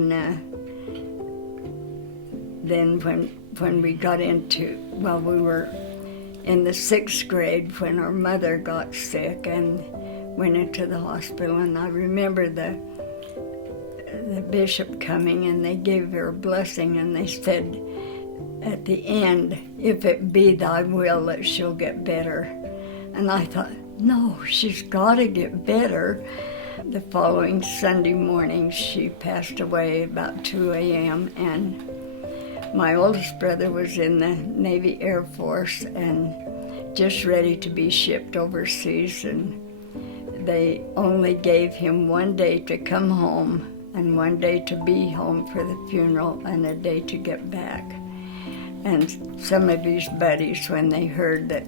And then when we got into, well, we were in the 6th grade when our mother got sick and went into the hospital, and I remember the bishop coming, and they gave her a blessing, and they said at the end, if it be thy will that she'll get better. And I thought, no, she's got to get better. The following Sunday morning, she passed away about 2 a.m., and my oldest brother was in the Navy Air Force and just ready to be shipped overseas, and they only gave him 1 day to come home and 1 day to be home for the funeral and a day to get back. And some of his buddies, when they heard that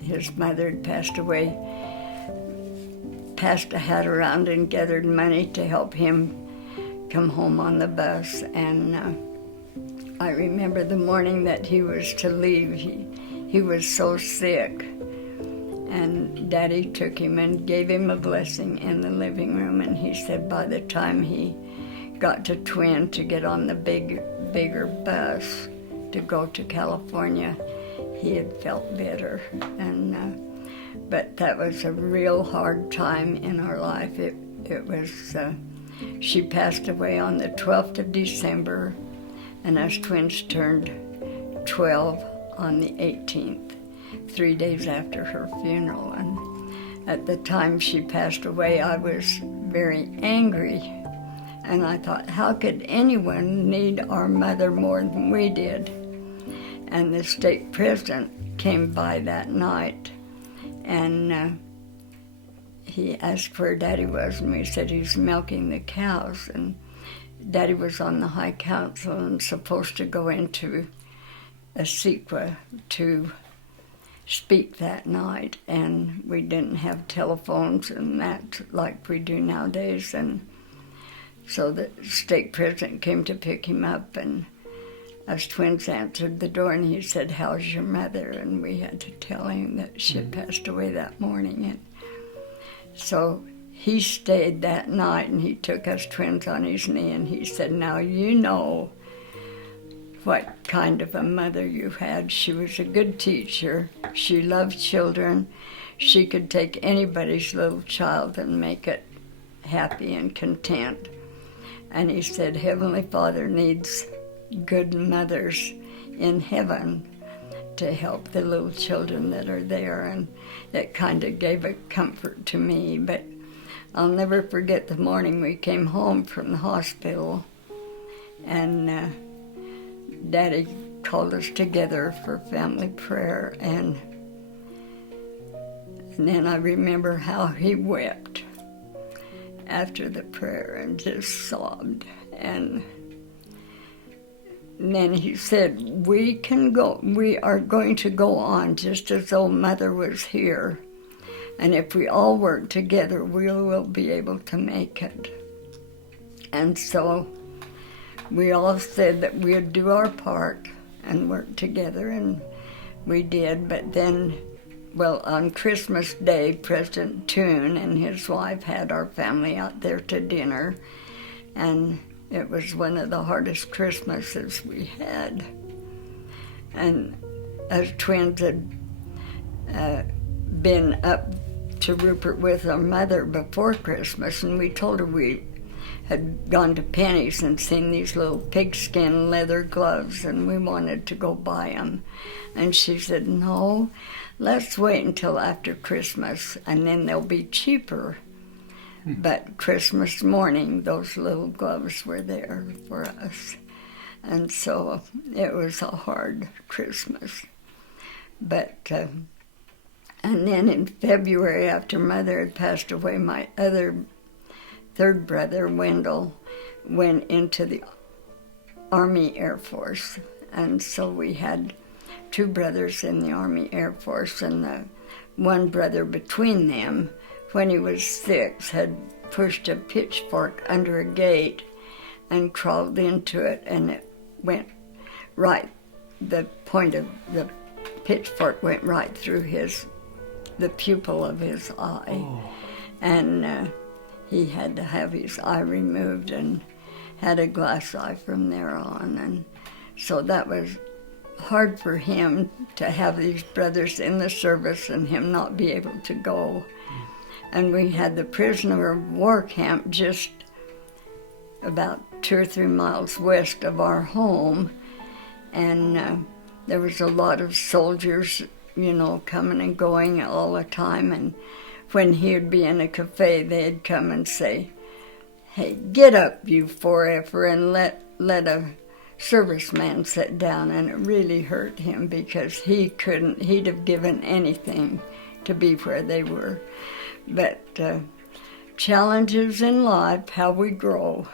his mother had passed away, passed a hat around and gathered money to help him come home on the bus. And I remember the morning that he was to leave, he was so sick. And Daddy took him and gave him a blessing in the living room, and he said by the time he got to Twin to get on the bigger bus to go to California, he had felt better. And but that was a real hard time in our life. It was, she passed away on the 12th of December, and us twins turned 12 on the 18th, 3 days after her funeral. And at the time she passed away, I was very angry. And I thought, how could anyone need our mother more than we did? And the state president came by that night, and he asked where Daddy was, and we said he's milking the cows. And Daddy was on the High Council and supposed to go into Asequa to speak that night, and we didn't have telephones and that like we do nowadays. And so the state president came to pick him up, and us twins answered the door, and he said, how's your mother? And we had to tell him that she had passed away that morning. And so he stayed that night, and he took us twins on his knee, and he said, now you know what kind of a mother you had. She was a good teacher. She loved children. She could take anybody's little child and make it happy and content. And he said, Heavenly Father needs good mothers in heaven to help the little children that are there. And it kind of gave a comfort to me. But I'll never forget the morning we came home from the hospital, and Daddy called us together for family prayer, and then I remember how he wept after the prayer and just sobbed. And then he said, we are going to go on just as though Mother was here. And if we all work together, we will be able to make it. And so we all said that we'd do our part and work together, and we did. But then, well, on Christmas Day, President Toon and his wife had our family out there to dinner, and it was one of the hardest Christmases we had. And us twins had been up to Rupert with our mother before Christmas, and we told her we had gone to Penny's and seen these little pigskin leather gloves, and we wanted to go buy them. And she said, no, let's wait until after Christmas, and then they'll be cheaper. But Christmas morning, those little gloves were there for us. And so it was a hard Christmas. But, and then in February, after Mother had passed away, my other third brother, Wendell, went into the Army Air Force. And so we had two brothers in the Army Air Force, and the one brother between them, when he was 6, had pushed a pitchfork under a gate and crawled into it, and it went right, the point of the pitchfork went right through the pupil of his eye. Oh. And he had to have his eye removed and had a glass eye from there on, and so that was hard for him to have these brothers in the service and him not be able to go. And we had the prisoner of war camp just about 2 or 3 miles west of our home, and there was a lot of soldiers, coming and going all the time, and when he'd be in a cafe, they'd come and say, "Hey, get up, you 4F'er, and let a serviceman sit down," and it really hurt him because he'd have given anything to be where they were. But challenges in life, how we grow.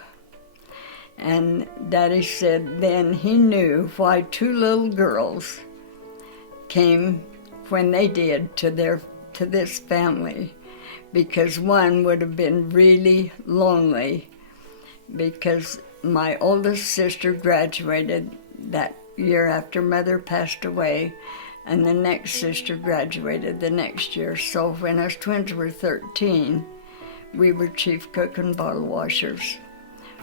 And Daddy said then he knew why 2 little girls came when they did to this family, because one would have been really lonely, because my oldest sister graduated that year after Mother passed away, and the next sister graduated the next year. So when us twins were 13, we were chief cook and bottle washers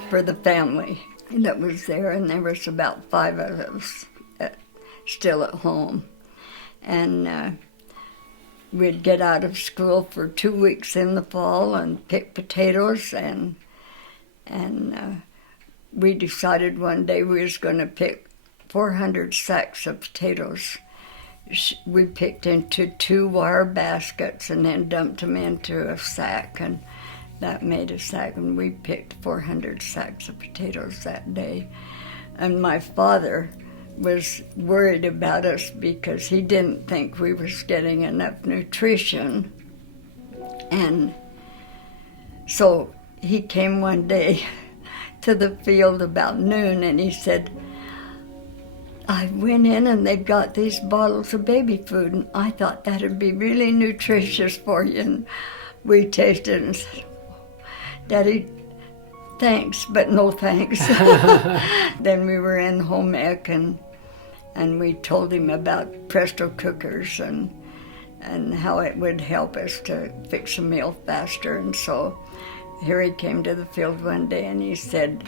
for the family that was there, and there was about 5 of us still at home. And we'd get out of school for 2 weeks in the fall and pick potatoes, and we decided one day we was going to pick 400 sacks of potatoes. We picked into 2 wire baskets and then dumped them into a sack, and that made a sack, and we picked 400 sacks of potatoes that day. And my father was worried about us because he didn't think we was getting enough nutrition. And so he came one day to the field about noon, and he said, "I went in and they've got these bottles of baby food, and I thought that'd be really nutritious for you." And we tasted and said, "Daddy, thanks, but no thanks." Then we were in home ec, and we told him about Presto cookers and how it would help us to fix a meal faster. And so here he came to the field one day and he said,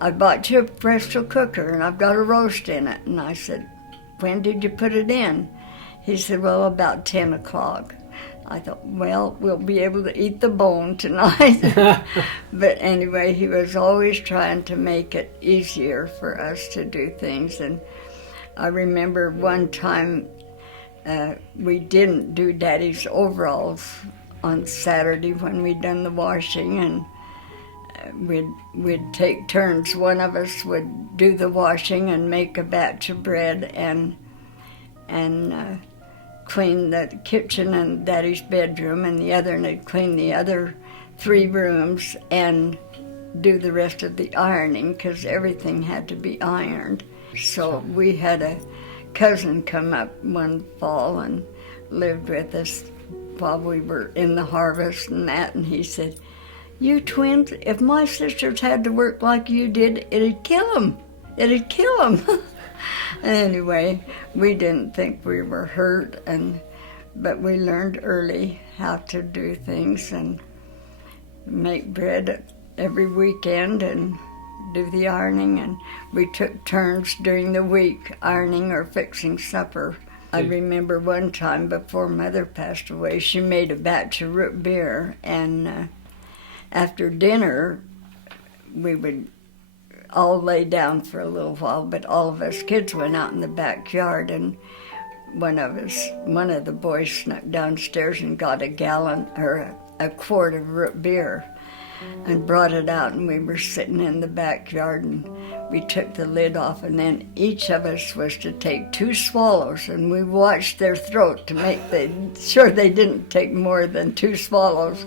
"I bought you a Presto cooker and I've got a roast in it." And I said, "When did you put it in?" He said, "Well, about 10 o'clock. I thought, well, we'll be able to eat the bone tonight. But anyway, he was always trying to make it easier for us to do things. And I remember one time we didn't do Daddy's overalls on Saturday when we'd done the washing, and we'd take turns. One of us would do the washing and make a batch of bread and clean the kitchen and Daddy's bedroom, and the other would clean the other 3 rooms and do the rest of the ironing, because everything had to be ironed. So we had a cousin come up one fall and lived with us while we were in the harvest and that, and he said, "You twins, if my sisters had to work like you did, it'd kill them. It'd kill them." Anyway, we didn't think we were hurt, but we learned early how to do things and make bread every weekend and do the ironing, and we took turns during the week ironing or fixing supper. I remember one time before Mother passed away, she made a batch of root beer, and after dinner we would all lay down for a little while, but all of us kids went out in the backyard, and one of the boys snuck downstairs and got a gallon or a quart of root beer and brought it out, and we were sitting in the backyard, and we took the lid off, and then each of us was to take 2 swallows, and we watched their throat to make sure they didn't take more than 2 swallows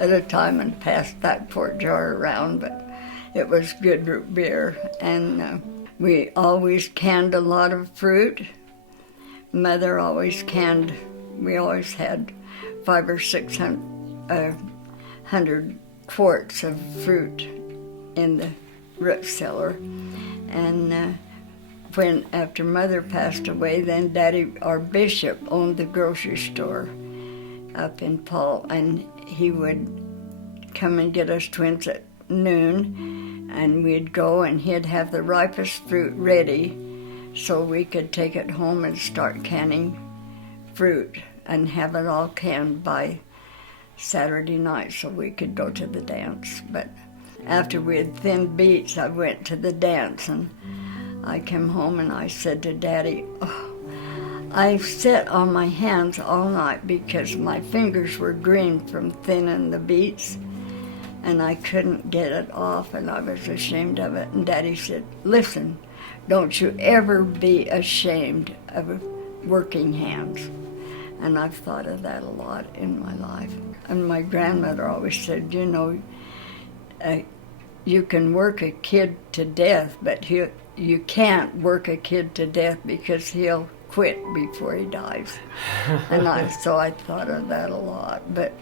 at a time, and passed that quart jar around. But it was good root beer, and we always canned a lot of fruit. Mother always canned. We always had 500 or 600 quarts of fruit in the root cellar. And when after Mother passed away, then Daddy, our bishop, owned the grocery store up in Paul, and he would come and get us twins at noon, and we'd go and he'd have the ripest fruit ready so we could take it home and start canning fruit and have it all canned by Saturday night so we could go to the dance. But after we had thinned beets, I went to the dance, and I came home and I said to Daddy, oh, I sat on my hands all night because my fingers were green from thinning the beets, and I couldn't get it off, and I was ashamed of it. And Daddy said, listen, don't you ever be ashamed of working hands. And I've thought of that a lot in my life. And my grandmother always said, you know, you can work a kid to death, but you can't work a kid to death because he'll quit before he dies. So I thought of that a lot. But